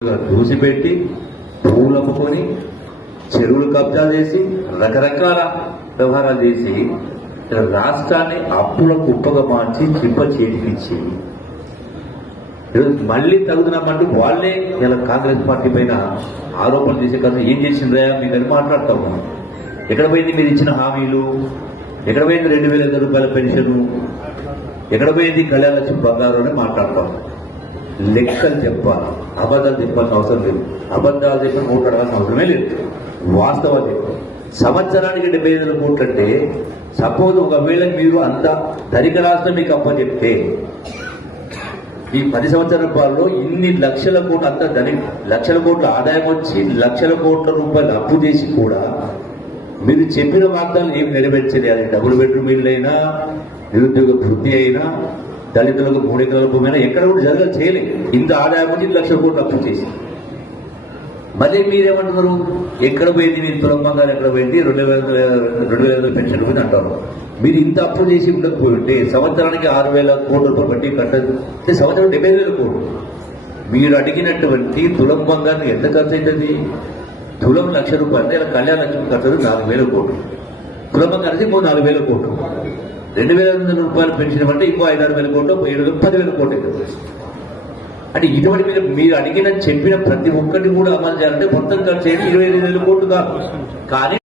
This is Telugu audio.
దూసిపెట్టి పువ్వులు అమ్ముకొని చెరువులు కబ్జా చేసి రకరకాల వ్యవహారాలు చేసి రాష్ట్రాన్ని అప్పుల కుప్పగా మార్చి చిప్ప చేతికిచ్చి మళ్ళీ తగుదనమంటూ వాళ్ళే ఇలా కాంగ్రెస్ పార్టీ పైన ఆరోపణలు చేసే కదా ఏం చేసిండ్రా మీరు మాట్లాడతాము. ఎక్కడ పోయింది మీరు ఇచ్చిన హామీలు? ఎక్కడ పోయింది 2,500 రూపాయల పెన్షన్? ఎక్కడ పోయింది కళ్యాణ లక్ష్మి బంగారు అని మాట్లాడతాం. లెక్కలు చెప్పాలి, అబద్ధాలు చెప్పాల్సిన అవసరం లేదు. అబద్ధాలు చెప్పిన ఓట్లు అడగాల్సిన అవసరమే లేదు. వాస్తవాలు చెప్పాలి. సంవత్సరానికి 75,000 కోట్లు అంటే సపోజ్ ఒకవేళ మీరు అంత ధనిక రాష్ట్రం మీకు అప్పచెప్తే ఈ 10 సంవత్సరాల పాలలో ఇన్ని లక్షల కోట్లు అంత లక్షల కోట్ల ఆదాయం వచ్చి లక్షల కోట్ల రూపాయలు అప్పు చేసి కూడా మీరు చెప్పిన వాగ్దానాలు ఏమి నెరవేర్చేది? అది డబుల్ బెడ్రూమ్ ఇల్లు అయినా, నిరుద్యోగ వృత్తి అయినా, దళితులకు 3 ఎకరాల భూమి అయినా ఎక్కడ కూడా జరగదు, చేయలేదు. ఇంత ఆదాయం వచ్చి 1 లక్షల కోట్లు అప్పు చేసి మళ్ళీ మీరేమంటున్నారు? ఎక్కడ పోయింది మీ తులం బంగారం? ఎక్కడ పోయింది 2,500 పెన్షన్ పోయింది అంటారు. మీరు ఇంత అప్పు చేసి ఉండకపోయింటే సంవత్సరానికి 6,000 కోట్ల రూపాయలు బట్టి కట్టదు. సంవత్సరం 70,000 కోట్లు. మీరు అడిగినటువంటి తులం బంగారం ఎంత ఖర్చు అవుతుంది? తులం 1,00,000 రూపాయలు. ఇలా కళ్యాణ లక్ష్మి ఖర్చు 4,000 కోట్లు. తులం బంగారం ఇంకో 4,000 కోట్లు. 2,500 రూపాయలు పెన్షన్ అంటే ఇంకో 5,000 కోట్లు, 10,000 కోట్లు అవుతుంది. అంటే ఇటువంటి మీరు అడిగిన చెప్పిన ప్రతి ఒక్కటి కూడా అమలు చేయాలంటే మొత్తం ఖర్చు అయ్యేది 25,000 కోట్లు కాదు. కానీ